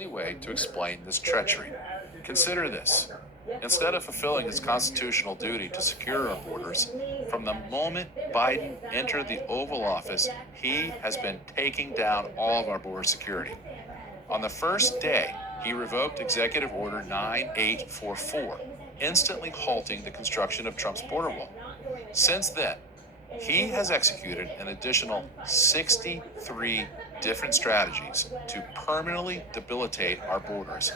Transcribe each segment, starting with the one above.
only way to explain this treachery. Consider this. Instead of fulfilling his constitutional duty to secure our borders, from the moment Biden entered the Oval Office, he has been taking down all of our border security. On the first day, he revoked Executive Order 9844, instantly halting the construction of Trump's border wall. Since then, he has executed an additional 63 different strategies to permanently debilitate our borders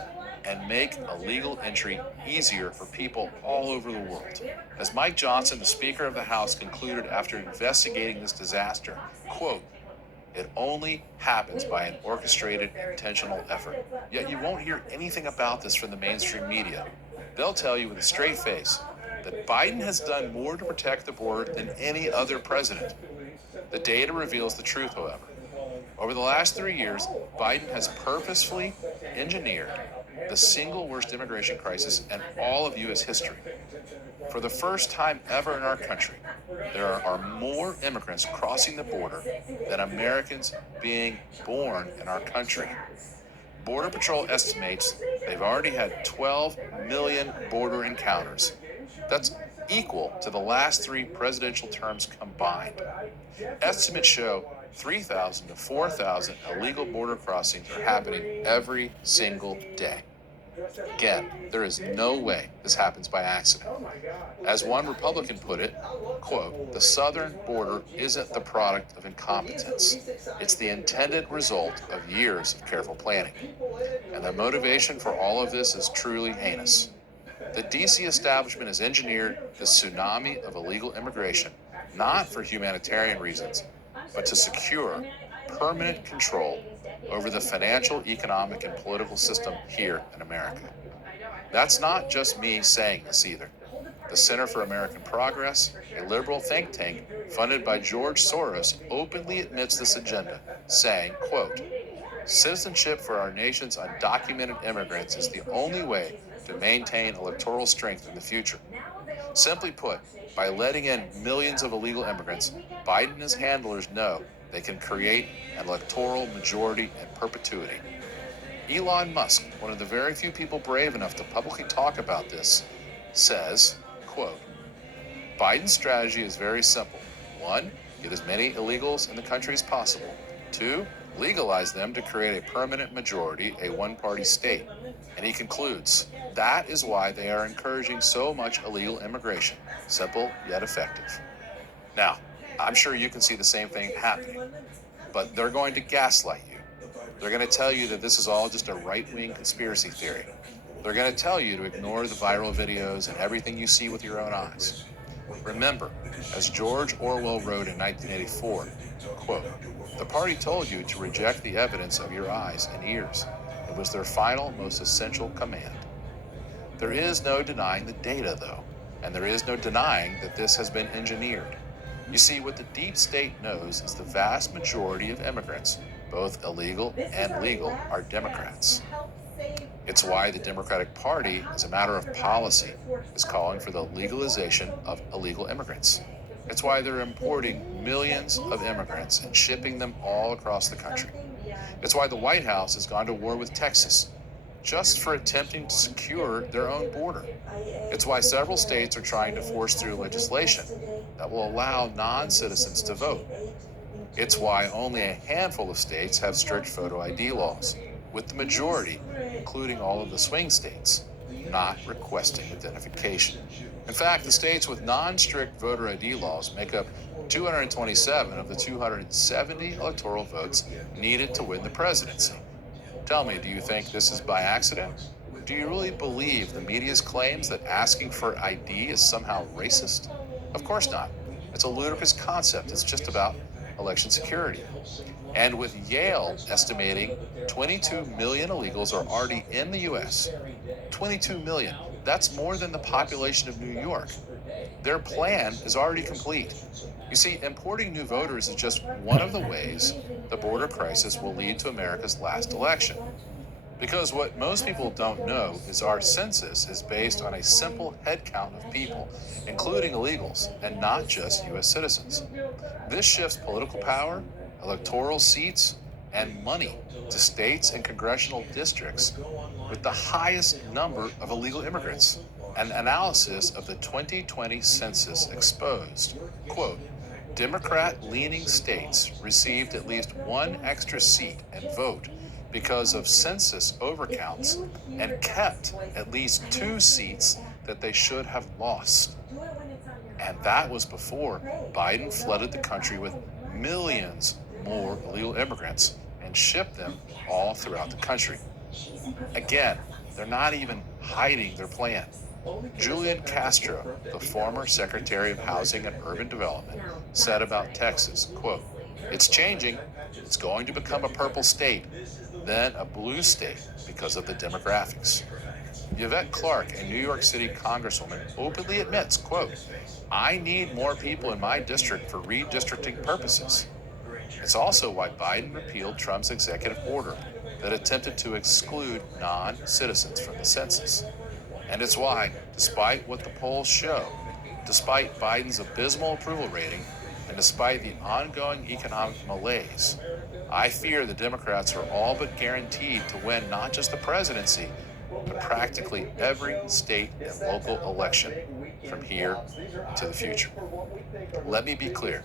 and make illegal entry easier for people all over the world. As Mike Johnson, the Speaker of the House, concluded after investigating this disaster, quote, "It only happens by an orchestrated, intentional effort." Yet you won't hear anything about this from the mainstream media. They'll tell you with a straight face that Biden has done more to protect the border than any other president. The data reveals the truth, however. Over the last 3 years, Biden has purposefully engineered the single worst immigration crisis in all of U.S. history. For the first time ever in our country, there are more immigrants crossing the border than Americans being born in our country. Border Patrol estimates they've already had 12 million border encounters. That's equal to the last 3 presidential terms combined. Estimates show 3,000 to 4,000 illegal border crossings are happening every single day. Again, there is no way this happens by accident. As one Republican put it, quote, "The southern border isn't the product of incompetence. It's the intended result of years of careful planning." And the motivation for all of this is truly heinous. The DC establishment has engineered the tsunami of illegal immigration, not for humanitarian reasons, but to secure permanent control over the financial, economic, and political system here in America. That's not just me saying this either. The Center for American Progress, a liberal think tank funded by George Soros, openly admits this agenda, saying, quote, "Citizenship for our nation's undocumented immigrants is the only way to maintain electoral strength in the future." Simply put, by letting in millions of illegal immigrants, Biden and his handlers know they can create an electoral majority in perpetuity. Elon Musk, one of the very few people brave enough to publicly talk about this, says, quote, "Biden's strategy is very simple. 1, get as many illegals in the country as possible. 2, legalize them to create a permanent majority, a one-party state." And he concludes, "That is why they are encouraging so much illegal immigration. Simple yet effective." Now, I'm sure you can see the same thing happening, but they're going to gaslight you. They're going to tell you that this is all just a right-wing conspiracy theory. They're going to tell you to ignore the viral videos and everything you see with your own eyes. Remember, as George Orwell wrote in 1984, quote, "The party told you to reject the evidence of your eyes and ears. It was their final, most essential command." There is no denying the data, though, and there is no denying that this has been engineered. You see, what the deep state knows is the vast majority of immigrants, both illegal and legal, are Democrats. It's why the Democratic Party, as a matter of policy, is calling for the legalization of illegal immigrants. It's why they're importing millions of immigrants and shipping them all across the country. It's why the White House has gone to war with Texas, just for attempting to secure their own border. It's why several states are trying to force through legislation that will allow non-citizens to vote. It's why only a handful of states have strict photo ID laws, with the majority, including all of the swing states, not requesting identification. In fact, the states with non-strict voter ID laws make up 227 of the 270 electoral votes needed to win the presidency. Tell me, do you think this is by accident? Do you really believe the media's claims that asking for ID is somehow racist? Of course not. It's a ludicrous concept. It's just about election security. And with Yale estimating 22 million illegals are already in the U.S., 22 million, that's more than the population of New York. Their plan is already complete. You see, importing new voters is just one of the ways the border crisis will lead to America's last election. Because what most people don't know is our census is based on a simple head count of people, including illegals, and not just U.S. citizens. This shifts political power, electoral seats, and money to states and congressional districts with the highest number of illegal immigrants. An analysis of the 2020 census exposed, quote, Democrat-leaning states received at least one extra seat and vote because of census overcounts and kept at least 2 seats that they should have lost. And that was before Biden flooded the country with millions more illegal immigrants and shipped them all throughout the country. Again, they're not even hiding their plan. Julian Castro, the former Secretary of Housing and Urban Development, said about Texas, quote, it's changing. It's going to become a purple state, then a blue state because of the demographics. Yvette Clarke, a New York City congresswoman, openly admits, quote, I need more people in my district for redistricting purposes. It's also why Biden repealed Trump's executive order that attempted to exclude non-citizens from the census. And it's why, despite what the polls show, despite Biden's abysmal approval rating, and despite the ongoing economic malaise, I fear the Democrats are all but guaranteed to win not just the presidency, but practically every state and local election from here to the future. Let me be clear.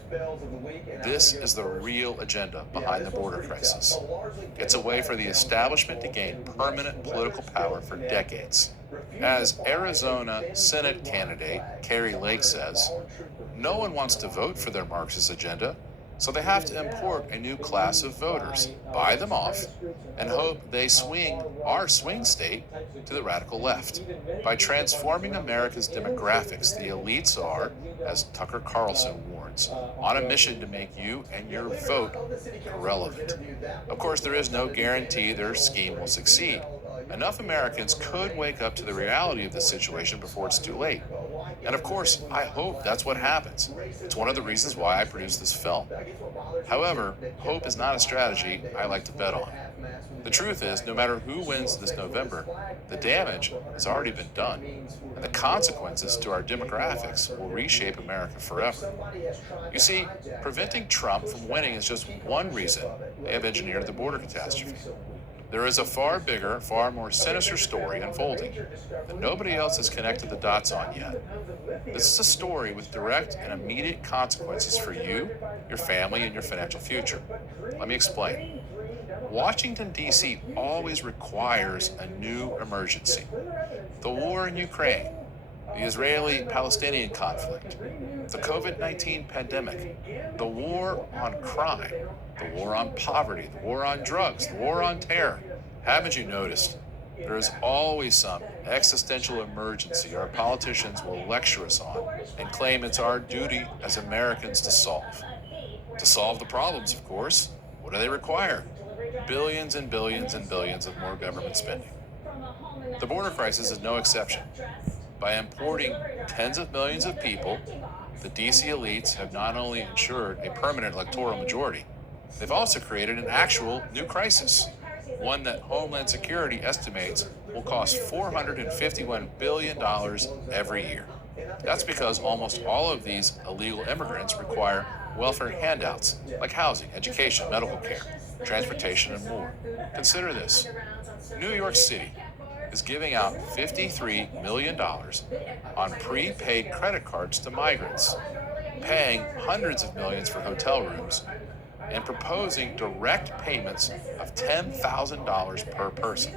This is the real agenda behind the border crisis. It's a way for the establishment to gain permanent political power for decades. As Arizona Senate candidate Kari Lake says, no one wants to vote for their Marxist agenda, so they have to import a new class of voters, buy them off, and hope they swing our swing state to the radical left. By transforming America's demographics, the elites are, as Tucker Carlson warns, on a mission to make you and your vote irrelevant. Of course, there is no guarantee their scheme will succeed. Enough Americans could wake up to the reality of the situation before it's too late. And of course, I hope that's what happens. It's one of the reasons why I produced this film. However, hope is not a strategy I like to bet on. The truth is, no matter who wins this November, the damage has already been done, and the consequences to our demographics will reshape America forever. You see, preventing Trump from winning is just one reason they have engineered the border catastrophe. There is a far bigger, far more sinister story unfolding that nobody else has connected the dots on yet. This is a story with direct and immediate consequences for you, your family, and your financial future. Let me explain. Washington, D.C. always requires a new emergency. The war in Ukraine, the Israeli-Palestinian conflict, the COVID-19 pandemic, the war on crime, the war on poverty, the war on drugs, the war on terror. Haven't you noticed? There is always some existential emergency our politicians will lecture us on and claim it's our duty as Americans to solve. To solve the problems, of course, what do they require? Billions and billions and billions of more government spending. The border crisis is no exception. By importing tens of millions of people, the DC elites have not only ensured a permanent electoral majority, they've also created an actual new crisis, one that Homeland Security estimates will cost $451 billion every year. That's because almost all of these illegal immigrants require welfare handouts like housing, education, medical care, transportation, and more. Consider this. New York City is giving out $53 million on prepaid credit cards to migrants, paying hundreds of millions for hotel rooms, and proposing direct payments of $10,000 per person.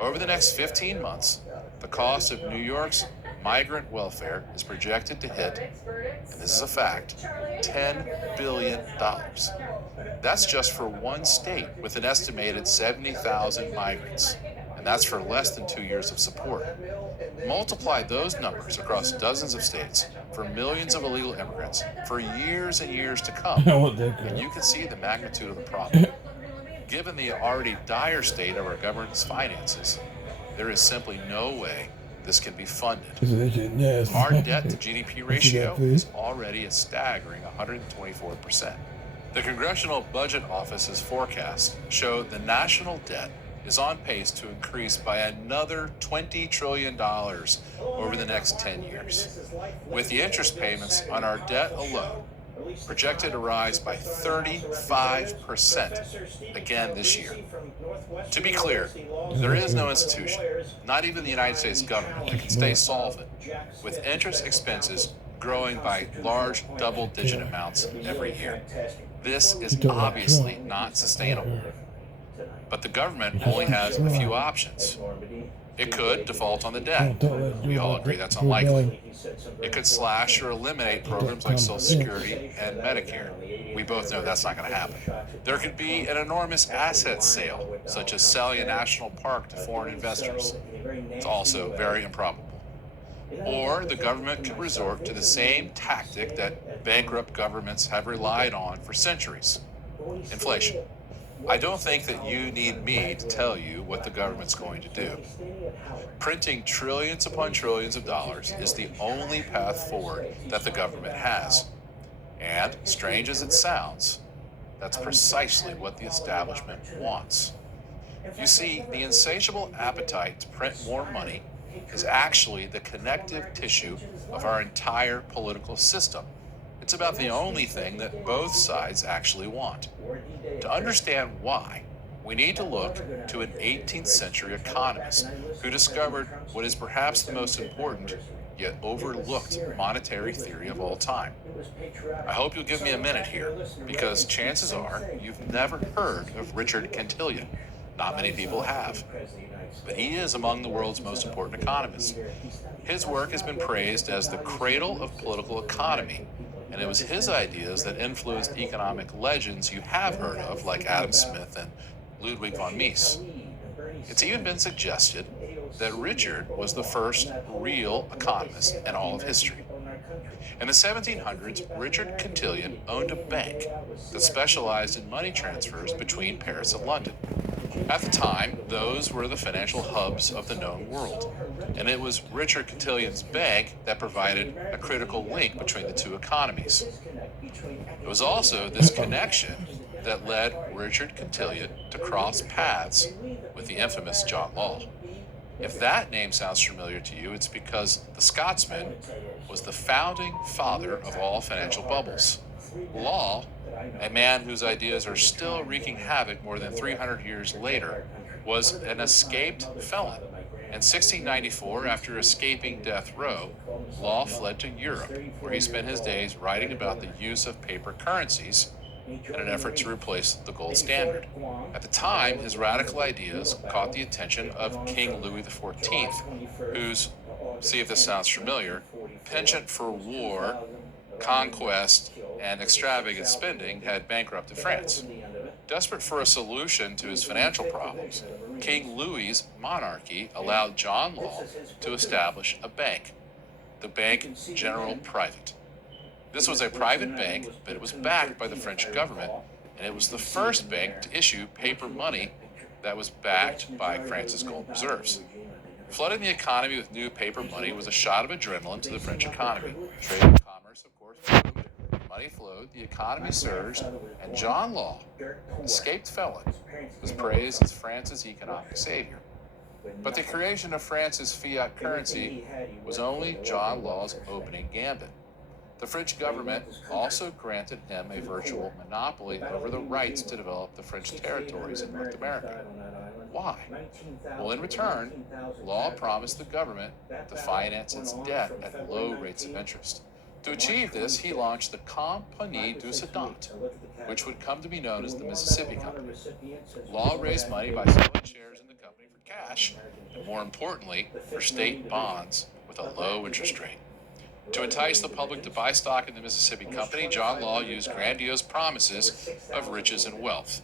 Over the next 15 months, the cost of New York's migrant welfare is projected to hit, and this is a fact, $10 billion. That's just for one state with an estimated 70,000 migrants, and that's for less than 2 years of support. Multiply those numbers across dozens of states for millions of illegal immigrants for years and years to come, and you can see the magnitude of the problem. Given the already dire state of our government's finances, there is simply no way this can be funded. Our debt to GDP ratio is already a staggering 124%. The Congressional Budget Office's forecasts show the national debt is on pace to increase by another $20 trillion over the next 10 years. With the interest payments on our debt alone, projected to rise by 35% again this year. To be clear, there is no institution, not even the United States government, that can stay solvent with interest expenses growing by large double-digit amounts every year. This is obviously not sustainable. But the government only has a few options. It could default on the debt. We all agree that's unlikely. It could slash or eliminate programs like Social Security and Medicare. We both know that's not going to happen. There could be an enormous asset sale, such as selling a national park to foreign investors. It's also very improbable. Or the government could resort to the same tactic that bankrupt governments have relied on for centuries: inflation. I don't think that you need me to tell you what the government's going to do. Printing trillions upon trillions of dollars is the only path forward that the government has. And, strange as it sounds, that's precisely what the establishment wants. You see, the insatiable appetite to print more money is actually the connective tissue of our entire political system. It's about the only thing that both sides actually want. To understand why, we need to look to an 18th century economist who discovered what is perhaps the most important yet overlooked monetary theory of all time. I hope you'll give me a minute here, because chances are you've never heard of Richard Cantillon. Not many people have. But he is among the world's most important economists. His work has been praised as the cradle of political economy, and it was his ideas that influenced economic legends you have heard of, like Adam Smith and Ludwig von Mises. It's even been suggested that Richard was the first real economist in all of history. In the 1700s, Richard Cantillon owned a bank that specialized in money transfers between Paris and London. At the time, those were the financial hubs of the known world, and it was Richard Cantillon's bank that provided a critical link between the two economies. It was also this connection that led Richard Cantillon to cross paths with the infamous John Law. If that name sounds familiar to you, it's because the Scotsman was the founding father of all financial bubbles. Law, a man whose ideas are still wreaking havoc more than 300 years later, was an escaped felon. In 1694, after escaping death row, Law fled to Europe, where he spent his days writing about the use of paper currencies in an effort to replace the gold standard. At the time, his radical ideas caught the attention of King Louis XIV, whose, see if this sounds familiar, penchant for war, conquest, and extravagant spending had bankrupted France. Desperate for a solution to his financial problems, King Louis's monarchy allowed John Law to establish a bank, the Banque Generale Private. This was a private bank, but it was backed by the French government, and it was the first bank to issue paper money that was backed by France's gold reserves. Flooding the economy with new paper money was a shot of adrenaline to the French economy. Trade and commerce, of course, boomed. Money flowed, the economy surged, and John Law, escaped felon, was praised as France's economic savior. But the creation of France's fiat currency was only John Law's opening gambit. The French government also granted him a virtual monopoly over the rights to develop the French territories in North America. Why? Well, in return, Law promised the government to finance its debt at low rates of interest. To achieve this, he launched the Compagnie du Occident, which would come to be known as the Mississippi Company. Law raised money by selling shares in the company for cash, and more importantly, for state bonds with a low interest rate. To entice the public to buy stock in the Mississippi Company, John Law used grandiose promises of riches and wealth.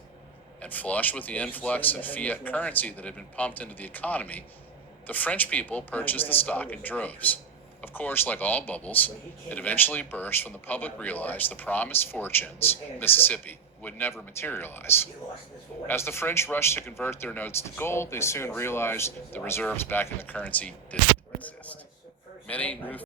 And flush with the influx of fiat currency that had been pumped into the economy, the French people purchased the stock in droves. Of course, like all bubbles, it eventually burst when the public realized the promised fortunes, Mississippi, would never materialize. As the French rushed to convert their notes to gold, they soon realized the reserves back in the currency didn't exist. Many new